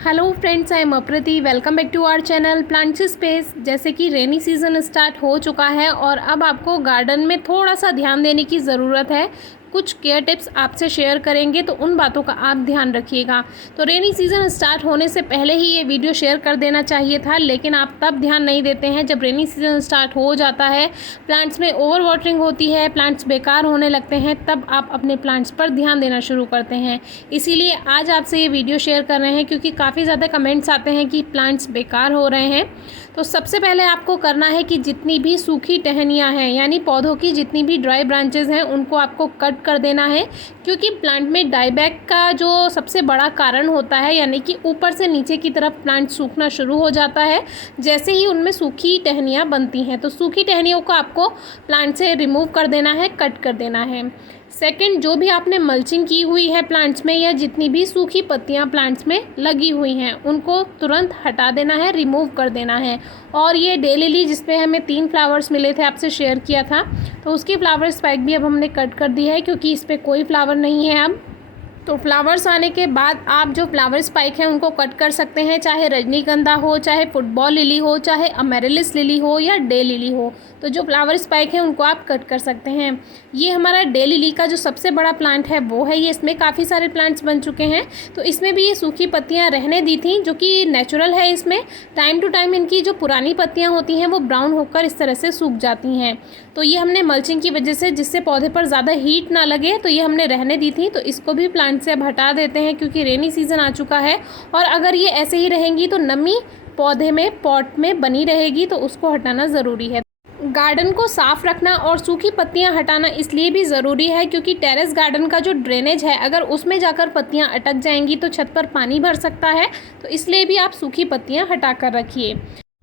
Hello friends, I am Aprati. Welcome back to our channel plants space. जैसे कि rainy season start हो चुका है और अब आपको गार्डन में थोड़ा सा ध्यान देने की ज़रूरत है। कुछ केयर टिप्स आपसे शेयर करेंगे तो उन बातों का आप ध्यान रखिएगा। तो रेनी सीज़न स्टार्ट होने से पहले ही ये वीडियो शेयर कर देना चाहिए था, लेकिन आप तब ध्यान नहीं देते हैं जब रेनी सीज़न स्टार्ट हो जाता है, प्लांट्स में ओवर वाटरिंग होती है, प्लांट्स बेकार होने लगते हैं, तब आप अपने प्लांट्स पर ध्यान देना शुरू करते हैं। इसीलिए आज आपसे ये वीडियो शेयर कर रहे हैं, क्योंकि काफ़ी ज़्यादा कमेंट्स आते हैं कि प्लांट्स बेकार हो रहे हैं। तो सबसे पहले आपको करना है कि जितनी भी सूखी टहनियाँ हैं, यानी पौधों की जितनी भी ड्राई ब्रांचेस हैं, उनको आपको कट कर देना है। क्योंकि प्लांट में डाईबैक का जो सबसे बड़ा कारण होता है, यानी कि ऊपर से नीचे की तरफ प्लांट सूखना शुरू हो जाता है जैसे ही उनमें सूखी टहनियाँ बनती हैं। तो सूखी टहनियों को आपको प्लांट से रिमूव कर देना है, कट कर देना है। सेकंड, जो भी आपने मल्चिंग की हुई है प्लांट्स में, या जितनी भी सूखी पत्तियां प्लांट्स में लगी हुई हैं, उनको तुरंत हटा देना है, रिमूव कर देना है। और ये डे लिली जिसपे हमें 3 फ्लावर्स मिले थे, आपसे शेयर किया था, तो उसकी फ्लावर स्पाइक भी अब हमने कट कर दी है, क्योंकि इस पर कोई फ्लावर नहीं है अब। तो फ्लावर्स आने के बाद आप जो फ्लावर स्पाइक हैं उनको कट कर सकते हैं, चाहे रजनीगंधा हो, चाहे फुटबॉल लिली हो, चाहे अमेरिलिस लिली हो या डे लिली हो। तो जो फ्लावर स्पाइक है उनको आप कट कर सकते हैं। ये हमारा डे लिली का जो सबसे बड़ा प्लांट है वो है ये। इसमें काफ़ी सारे प्लांट्स बन चुके हैं, तो इसमें भी ये सूखी पत्तियाँ रहने दी थी, जो कि नेचुरल है। इसमें टाइम टू टाइम इनकी जो पुरानी पत्तियाँ होती हैं वो ब्राउन होकर इस तरह से सूख जाती हैं। तो ये हमने मल्चिंग की वजह से, जिससे पौधे पर ज़्यादा हीट ना लगे, तो ये हमने रहने दी थी। तो इसको भी प्लांट से अब हटा देते हैं, क्योंकि रेनी सीज़न आ चुका है और अगर ये ऐसे ही रहेंगी तो नमी पौधे में, पॉट में बनी रहेगी, तो उसको हटाना ज़रूरी है। गार्डन को साफ़ रखना और सूखी पत्तियां हटाना इसलिए भी ज़रूरी है, क्योंकि टेरेस गार्डन का जो ड्रेनेज है, अगर उसमें जाकर पत्तियां अटक जाएंगी तो छत पर पानी भर सकता है। तो इसलिए भी आप सूखी पत्तियां हटा कर रखिए।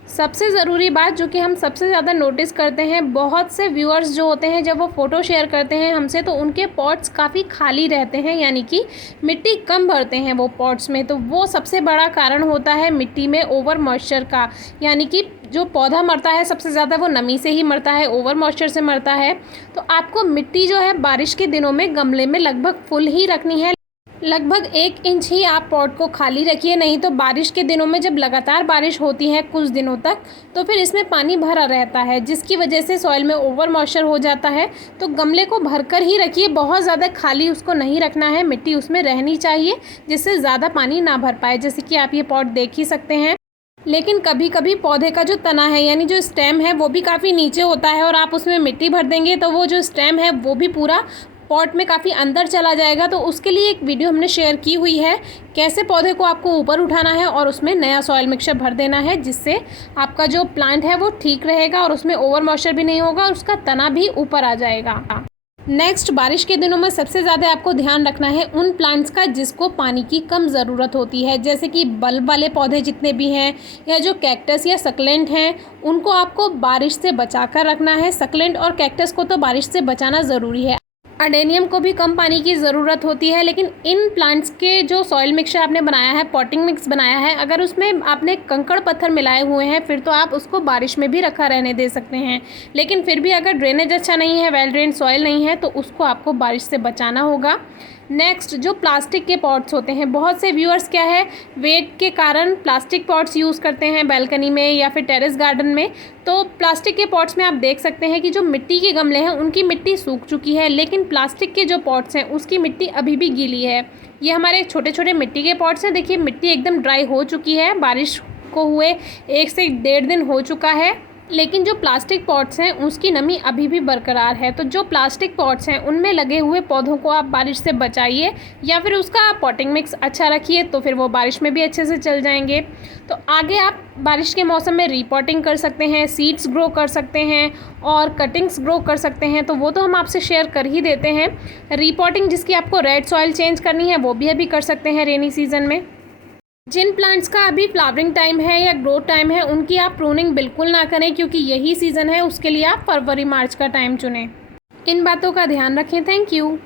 सबसे ज़रूरी बात जो कि हम सबसे ज़्यादा नोटिस करते हैं, बहुत से व्यूअर्स जो होते हैं जब वो फ़ोटो शेयर करते हैं हमसे, तो उनके पॉट्स काफ़ी खाली रहते हैं, यानी कि मिट्टी कम भरते हैं वो पॉट्स में। तो वो सबसे बड़ा कारण होता है मिट्टी में ओवर मॉइस्चर का, यानी कि जो पौधा मरता है सबसे ज़्यादा वो नमी से ही मरता है, ओवर मॉइस्चर से मरता है। तो आपको मिट्टी जो है बारिश के दिनों में गमले में लगभग फुल ही रखनी है। लगभग 1 इंच ही आप पॉट को खाली रखिए, नहीं तो बारिश के दिनों में जब लगातार बारिश होती है कुछ दिनों तक, तो फिर इसमें पानी भरा रहता है, जिसकी वजह से सॉइल में ओवर मॉइस्चर हो जाता है। तो गमले को भरकर ही रखिए, बहुत ज़्यादा खाली उसको नहीं रखना है, मिट्टी उसमें रहनी चाहिए जिससे ज़्यादा पानी ना भर पाए। जैसे कि आप ये पॉट देख ही सकते हैं। लेकिन कभी कभी पौधे का जो तना है, यानी जो स्टेम है, वो भी काफ़ी नीचे होता है और आप उसमें मिट्टी भर देंगे तो वो जो स्टेम है वो भी पूरा पॉट में काफ़ी अंदर चला जाएगा। तो उसके लिए एक वीडियो हमने शेयर की हुई है, कैसे पौधे को आपको ऊपर उठाना है और उसमें नया सॉइल मिक्सचर भर देना है, जिससे आपका जो प्लांट है वो ठीक रहेगा और उसमें ओवर मॉइस्चर भी नहीं होगा और उसका तना भी ऊपर आ जाएगा। नेक्स्ट, बारिश के दिनों में सबसे ज़्यादा आपको ध्यान रखना है उन प्लांट्स का जिसको पानी की कम ज़रूरत होती है, जैसे कि बल्ब वाले पौधे जितने भी हैं, या जो कैक्टस या सक्लेंट हैं, उनको आपको बारिश से बचा कर रखना है। सक्लेंट और कैक्टस को तो बारिश से बचाना ज़रूरी है। अडेनियम को भी कम पानी की ज़रूरत होती है, लेकिन इन प्लांट्स के जो सॉइल मिक्सचर आपने बनाया है, पॉटिंग मिक्स बनाया है, अगर उसमें आपने कंकड़ पत्थर मिलाए हुए हैं, फिर तो आप उसको बारिश में भी रखा रहने दे सकते हैं। लेकिन फिर भी अगर ड्रेनेज अच्छा नहीं है, वेल ड्रेन सॉइल नहीं है, तो उसको आपको बारिश से बचाना होगा। नेक्स्ट, जो प्लास्टिक के पॉट्स होते हैं, बहुत से व्यूअर्स क्या है, वेट के कारण प्लास्टिक पॉट्स यूज़ करते हैं बैल्कनी में या फिर टेरेस गार्डन में। तो प्लास्टिक के पॉट्स में आप देख सकते हैं कि जो मिट्टी के गमले हैं उनकी मिट्टी सूख चुकी है, लेकिन प्लास्टिक के जो पॉट्स हैं उसकी मिट्टी अभी भी गीली है। ये हमारे छोटे छोटे मिट्टी के पॉट्स हैं, देखिए मिट्टी एकदम ड्राई हो चुकी है, बारिश को हुए 1 से 1.5 दिन हो चुका है, लेकिन जो प्लास्टिक पॉट्स हैं उसकी नमी अभी भी बरकरार है। तो जो प्लास्टिक पॉट्स हैं उनमें लगे हुए पौधों को आप बारिश से बचाइए, या फिर उसका पॉटिंग मिक्स अच्छा रखिए, तो फिर वो बारिश में भी अच्छे से चल जाएंगे। तो आगे आप बारिश के मौसम में रीपॉटिंग कर सकते हैं, सीड्स ग्रो कर सकते हैं और कटिंग्स ग्रो कर सकते हैं, तो वो तो हम आपसे शेयर कर ही देते हैं। रीपॉटिंग जिसकी आपको रेड सॉइल चेंज करनी है वो भी अभी कर सकते हैं रेनी सीजन में। जिन प्लांट्स का अभी फ्लावरिंग टाइम है या ग्रोथ टाइम है, उनकी आप प्रूनिंग बिल्कुल ना करें, क्योंकि यही सीज़न है, उसके लिए आप फरवरी मार्च का टाइम चुनें। इन बातों का ध्यान रखें। Thank you.